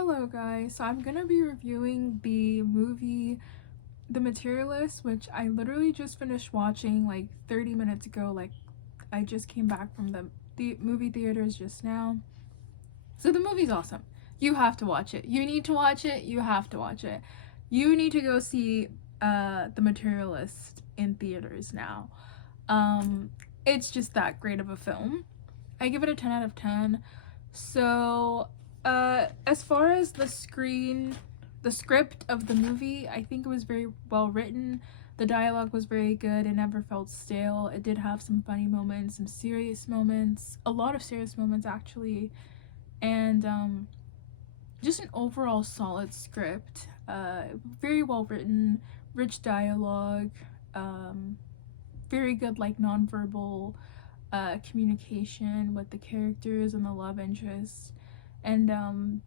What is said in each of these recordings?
Hello guys, so I'm gonna be reviewing the movie The Materialists, which I literally just finished watching like 30 minutes ago. Like, I just came back from the movie theaters just now. So the movie's awesome. You have to watch it. You need to watch it. You have to watch it. You need to go see The Materialist in theaters now. Um it's just that great of a film. I give it a 10 out of 10. So, as far as the script of the movie, I think it was very well written. The dialogue was very good. It never felt stale. It did have some funny moments, some serious moments, a lot of serious moments actually, and just an overall solid script. Very well written, rich dialogue, very good like nonverbal communication with the characters and the love interests, and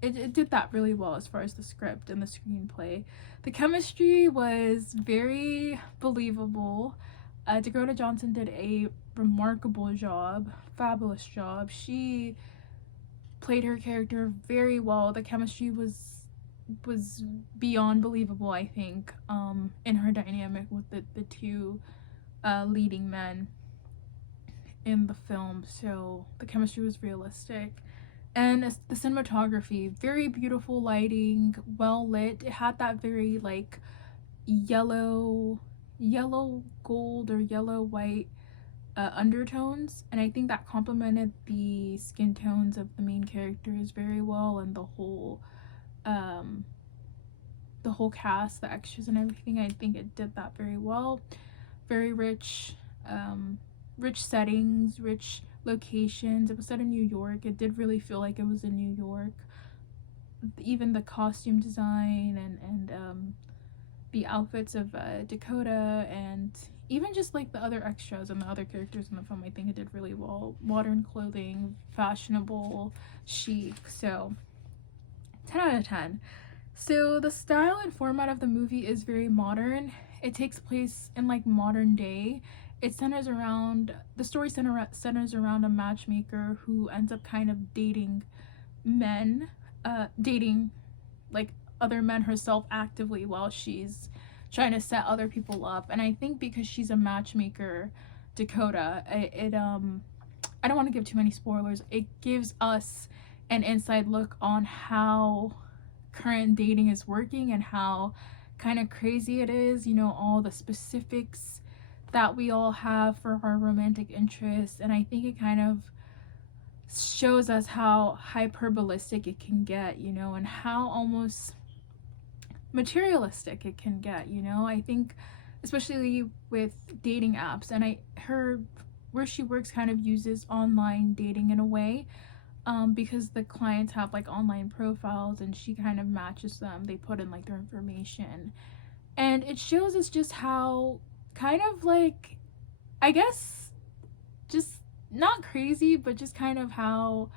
it did that really well as far as the script and the screenplay. The chemistry was very believable. Dakota Johnson did a remarkable job, fabulous job. She played her character very well. The chemistry was beyond believable, I think, in her dynamic with the two leading men in the film. So the chemistry was realistic, and the cinematography, very beautiful lighting, well lit. It had that very like yellow gold or yellow white undertones, and I think that complemented the skin tones of the main characters very well, and um the whole cast, the extras and everything. I think it did that very well. Very rich settings, rich locations. It was set in New York. It did really feel like it was in New York. Even the costume design and the outfits of Dakota, and even just like the other extras and the other characters in the film, I think it did really well. Modern clothing, fashionable, chic. So 10 out of 10. So the style and format of the movie is very modern. It takes place in like modern day. It centers around the story centers around a matchmaker who ends up kind of dating men, dating like other men herself actively while she's trying to set other people up. And I think because she's a matchmaker, Dakota, I don't want to give too many spoilers. It gives us an inside look on how current dating is working and how kind of crazy it is, you know, all the specifics that we all have for our romantic interests. And I think it kind of shows us how hyperbolistic it can get, you know, and how almost materialistic it can get, you know. I think especially with dating apps, and her where she works kind of uses online dating in a way, because the clients have like online profiles and she kind of matches them. They put in like their information, and it shows us just how kind of like, I guess, just not crazy, but just kind of how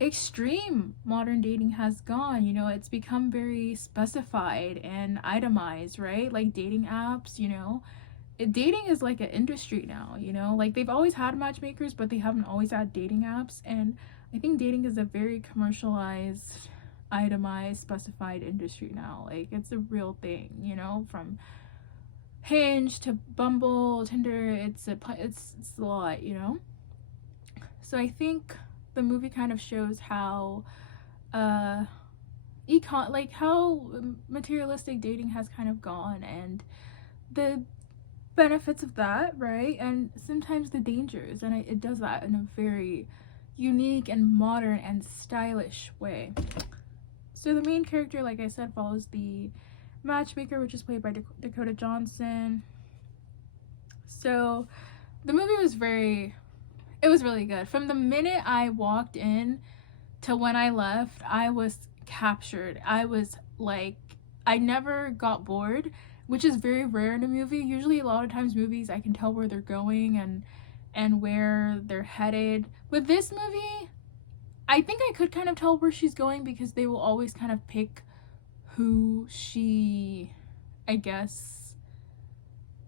extreme modern dating has gone. You know, it's become very specified and itemized, right? Like dating apps, you know, dating is like an industry now, you know. Like, they've always had matchmakers, but they haven't always had dating apps. And I think dating is a very commercialized, itemized, specified industry now. Like, it's a real thing, you know, from Hinge to Bumble, Tinder. It's a lot, you know. So I think the movie kind of shows how how materialistic dating has kind of gone, and the benefits of that, right? And sometimes the dangers, and it does that in a very unique and modern and stylish way. So the main character, like I said, follows the matchmaker, which is played by Dakota Johnson. So the movie was really good. From the minute I walked in to when I left, I was captured. I was like, I never got bored, which is very rare in a movie. Usually a lot of times movies, I can tell where they're going and where they're headed. With this movie, I think I could kind of tell where she's going, because they will always kind of pick who she, I guess,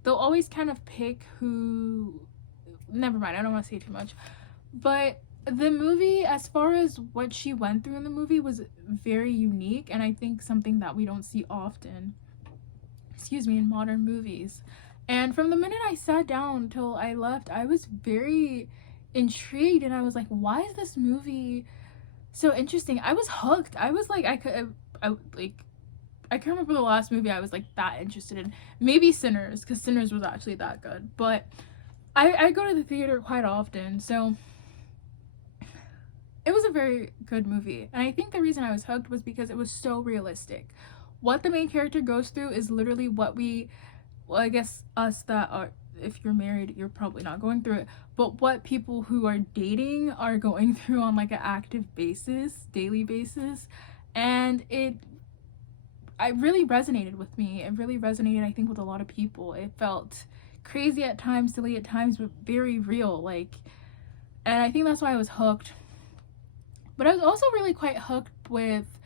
they'll always kind of pick who, never mind, I don't want to say too much. But the movie, as far as what she went through in the movie, was very unique, and I think something that we don't see often, excuse me, in modern movies. And from the minute I sat down till I left, I was very intrigued, and I was like, why is this movie so interesting? I was hooked. I was like, I can't remember the last movie I was like that interested in. Maybe Sinners, because Sinners was actually that good. But I go to the theater quite often, so it was a very good movie. And I think the reason I was hooked was because it was so realistic. What the main character goes through is literally what we, well, I guess us that are, if you're married, you're probably not going through it, but what people who are dating are going through on like an active basis, daily basis. And I really resonated with me. It really resonated, I think, with a lot of people. It felt crazy at times, silly at times, but very real. Like, and I think that's why I was hooked. But I was also really quite hooked with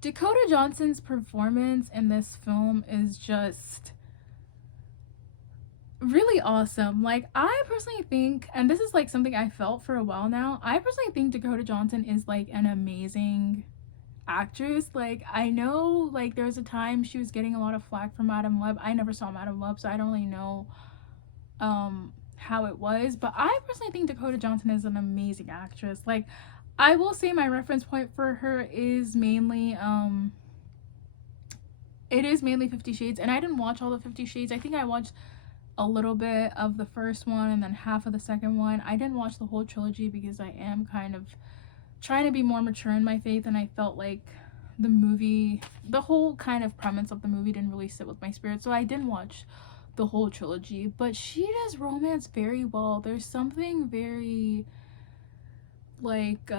Dakota Johnson's performance in this film is just really awesome. Like, I personally think, and this is like something I felt for a while now, I personally think Dakota Johnson is like an amazing actress. Like, I know like there was a time she was getting a lot of flack from Madam Web. I never saw Madam Web, so I don't really know how it was, but I personally think Dakota Johnson is an amazing actress. Like, I will say my reference point for her is mainly it is mainly 50 Shades, and I didn't watch all the 50 Shades. I think I watched a little bit of the first one and then half of the second one. I didn't watch the whole trilogy because I am kind of trying to be more mature in my faith, and I felt like the movie, the whole kind of premise of the movie didn't really sit with my spirit, so I didn't watch the whole trilogy. But she does romance very well. There's something very like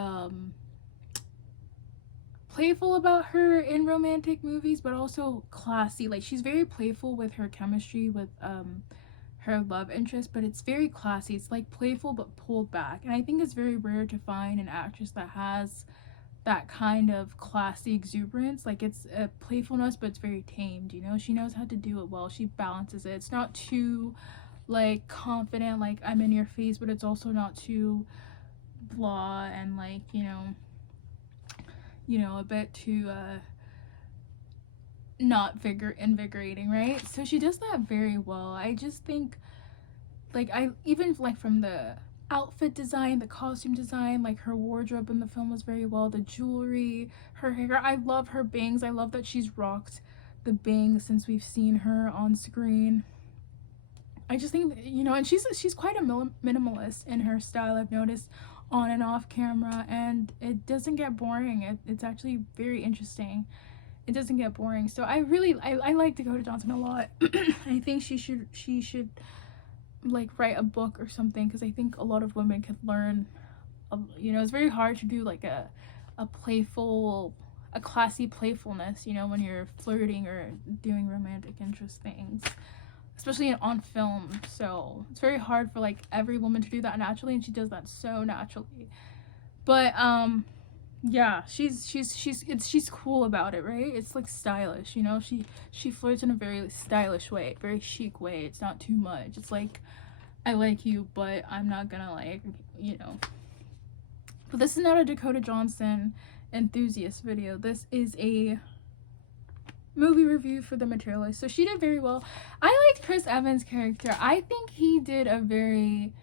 playful about her in romantic movies, but also classy. Like, she's very playful with her chemistry with her love interest, but it's very classy. It's like playful but pulled back, and I think it's very rare to find an actress that has that kind of classy exuberance. Like, it's a playfulness, but it's very tamed, you know. She knows how to do it well. She balances it. It's not too like confident, like I'm in your face, but it's also not too blah and like, you know, a bit too not invigorating, right? So she does that very well. I just think, like, I even like from the outfit design, the costume design, like her wardrobe in the film was very well, the jewelry, her hair. I love her bangs. I love that she's rocked the bangs since we've seen her on screen. I just think, you know, and she's quite a minimalist in her style, I've noticed, on and off camera, and it doesn't get boring. It's actually very interesting. It doesn't get boring. So I like Dakota Johnson a lot. I think she should like write a book or something, because I think a lot of women could learn. You know, it's very hard to do like a playful, a classy playfulness, you know, when you're flirting or doing romantic interest things, especially on film. So it's very hard for like every woman to do that naturally, and she does that so naturally. But yeah, she's cool about it, right? It's like stylish, you know. She flirts in a very stylish way, very chic way. It's not too much. It's like, I like you, but I'm not gonna, like, you know. But this is not a Dakota Johnson enthusiast video. This is a movie review for The Materialist. So she did very well. I liked Chris Evans' character. I think he did a very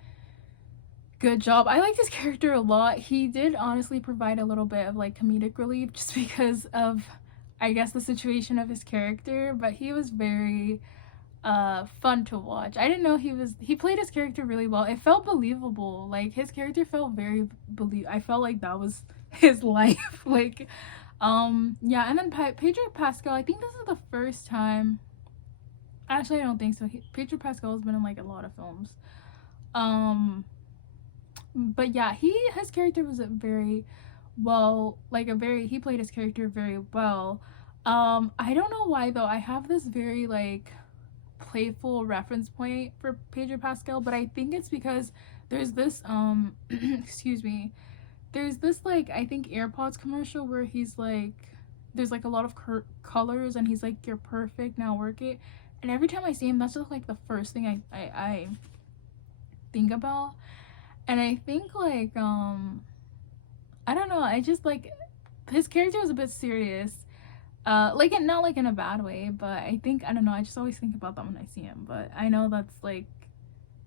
good job. I liked his character a lot. He did honestly provide a little bit of like comedic relief just because of, I guess, the situation of his character, but he was very fun to watch. I didn't know he played his character really well. It felt believable. Like, his character felt very I felt like that was his life. Like, yeah. And then Pedro Pascal, I think this is the first time, actually I don't think so, Pedro Pascal has been in like a lot of films, but yeah, his character was a very well, like he played his character very well. I don't know why though, I have this very like playful reference point for Pedro Pascal, but I think it's because there's this excuse me, there's this like, I think AirPods commercial where he's like, there's like a lot of colors and he's like, you're perfect, now work it. And every time I see him, that's just like the first thing I think about. And I think like I don't know, I just like his character was a bit serious. Like not like in a bad way, but I think I don't know, I just always think about that when I see him. But I know that's like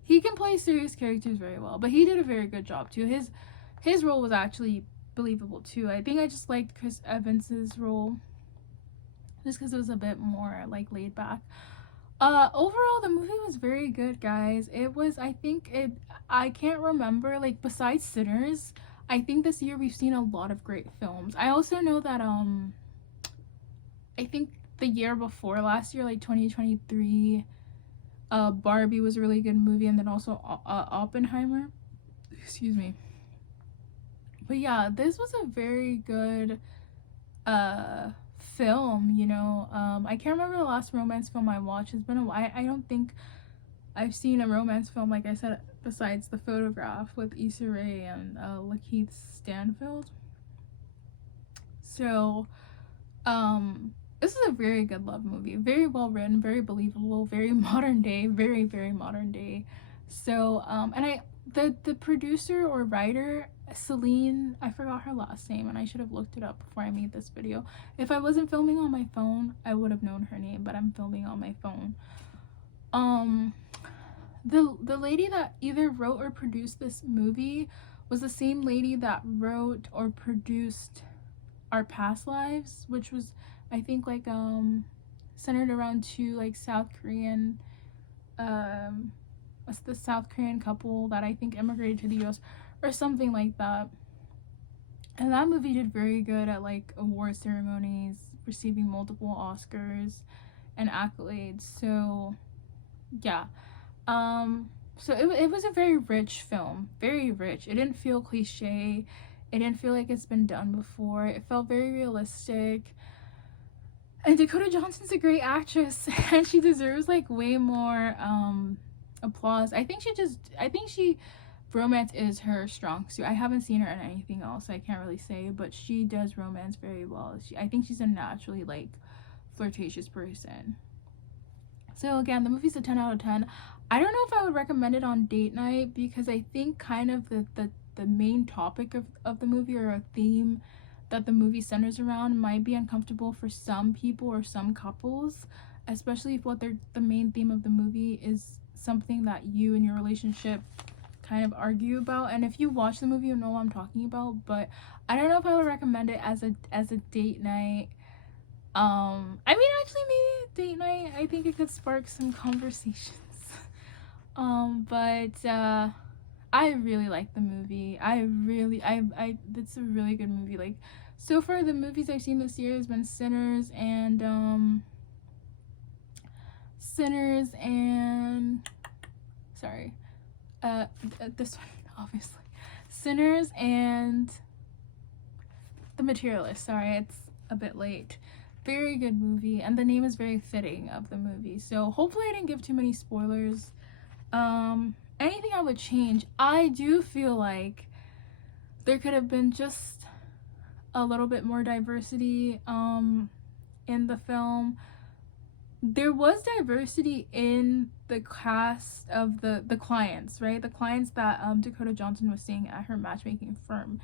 he can play serious characters very well, but he did a very good job too. His role was actually believable too. I think I just liked Chris Evans's role just because it was a bit more like laid back. Overall the movie was very good, guys. It was, I think it, I can't remember, like besides Sinners, I think this year we've seen a lot of great films. I also know that I think the year before last year, like 2023, Barbie was a really good movie, and then also Oppenheimer. Excuse me. But yeah, this was a very good film, you know. I can't remember the last romance film I watched. It's been a while. I don't think I've seen a romance film, like I said, besides The Photograph with Issa Rae and Lakeith Stanfield. So, this is a very good love movie. Very well written, very believable, very modern day, very, very modern day. So, and the producer or writer, Celine, I forgot her last name, and I should have looked it up before I made this video. If I wasn't filming on my phone, I would have known her name, but I'm filming on my phone. The lady that either wrote or produced this movie was the same lady that wrote or produced Our Past Lives, which was, I think, like centered around two like South Korean the South Korean couple that I think immigrated to the US or something like that. And that movie did very good at like award ceremonies, receiving multiple Oscars and accolades. So yeah. So it was a very rich film, very rich. It didn't feel cliche. It didn't feel like it's been done before. It felt very realistic. And Dakota Johnson's a great actress, and she deserves like way more applause. I think romance is her strong suit. I haven't seen her in anything else, so I can't really say, but she does romance very well. I think she's a naturally like flirtatious person. So again, the movie's a 10 out of 10. I don't know if I would recommend it on date night, because I think kind of the main topic of the movie, or a theme that the movie centers around, might be uncomfortable for some people or some couples, especially if the main theme of the movie is something that you and your relationship kind of argue about. And if you watch the movie, you know what I'm talking about. But I don't know if I would recommend it as a date night. I mean, actually, maybe date night, I think it could spark some conversations. But I really like the movie. It's a really good movie. Like, so far the movies I've seen this year has been Sinners and sorry, this one, obviously, Sinners and The Materialists. Sorry, it's a bit late. Very good movie, and the name is very fitting of the movie. So hopefully I didn't give too many spoilers. Anything I would change, I do feel like there could have been just a little bit more diversity in the film. There was diversity in the cast of the clients, right? The clients that Dakota Johnson was seeing at her matchmaking firm.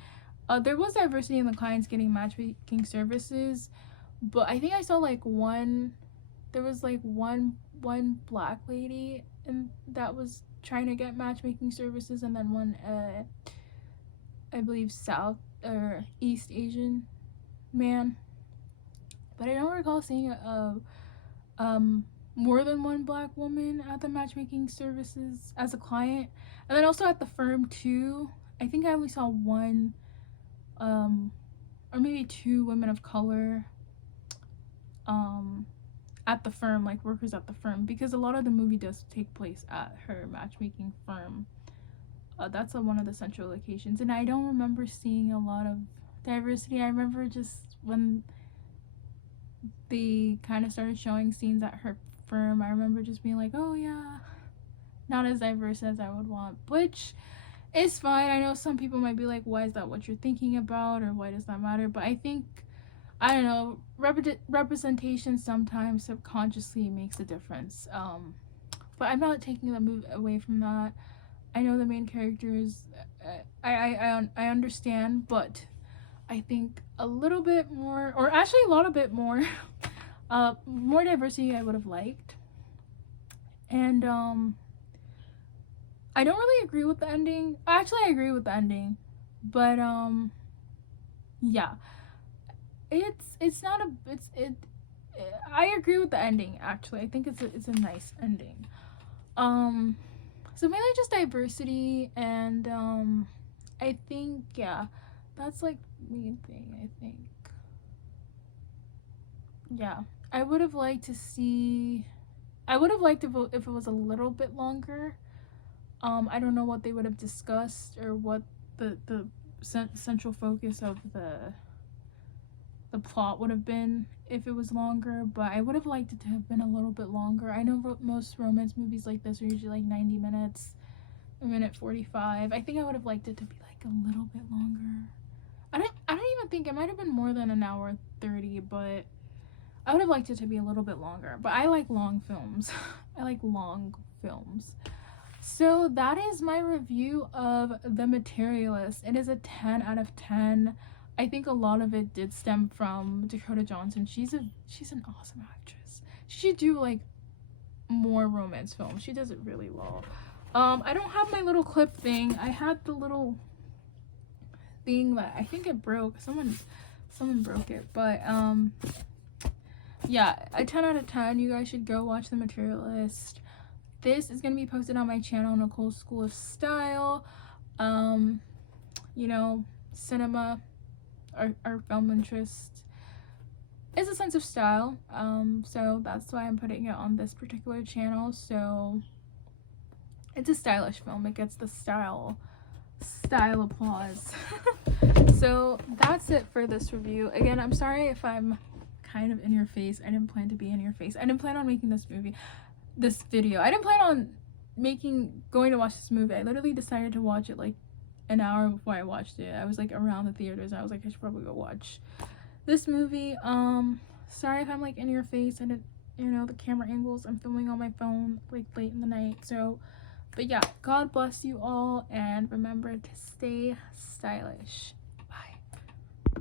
There was diversity in the clients getting matchmaking services, but I think I saw like one black lady and that was trying to get matchmaking services, and then one I believe South or East Asian man. But I don't recall seeing more than one black woman at the matchmaking services as a client. And then also at the firm too, I think I only saw one or maybe two women of color at the firm, like workers at the firm, because a lot of the movie does take place at her matchmaking firm. That's one of the central locations, and I don't remember seeing a lot of diversity. I remember just when they kind of started showing scenes at her firm, I remember just being like, oh yeah, not as diverse as I would want, which is fine. I know some people might be like, why is that what you're thinking about, or why does that matter? But I think, I don't know, representation sometimes subconsciously makes a difference. But I'm not taking the movie away from that. I know the main character is I understand, but I think a little bit more, or actually a lot of bit more, more diversity I would have liked. And I don't really agree with the ending. Actually, I agree with the ending, but yeah, it's not a it's it. I agree with the ending. Actually, I think it's a nice ending. Um, so mainly just diversity, and I think yeah, that's like main thing. I think yeah, I would have liked to see. I would have liked if it was a little bit longer. I don't know what they would have discussed or what the central focus of the plot would have been if it was longer, but I would have liked it to have been a little bit longer. I know most romance movies like this are usually like 90 minutes, a minute 45. I think I would have liked it to be like a little bit longer. I don't even think it might have been more than an hour 30, but I would have liked it to be a little bit longer. But I like long films. I like long films. So that is my review of The Materialist. It is a 10 out of 10. I think a lot of it did stem from Dakota Johnson. She's an awesome actress. She should do like more romance films. She does it really well. I don't have my little clip thing. I had the little thing that I think it broke. Someone broke it. But yeah, a 10 out of 10. You guys should go watch The Materialist. This is going to be posted on my channel, Nicole's School of Style. You know, cinema, our film interest is a sense of style. So that's why I'm putting it on this particular channel. So it's a stylish film. It gets the style applause. So that's it for this review. Again, I'm sorry if I'm kind of in your face. I didn't plan to be in your face. I didn't plan on making this video. I didn't plan on going to watch this movie. I literally decided to watch it like an hour before I watched it. I was like around the theaters. I was like, I should probably go watch this movie. Sorry if I'm like in your face and the camera angles. I'm filming on my phone like late in the night. So, but yeah, God bless you all, and remember to stay stylish.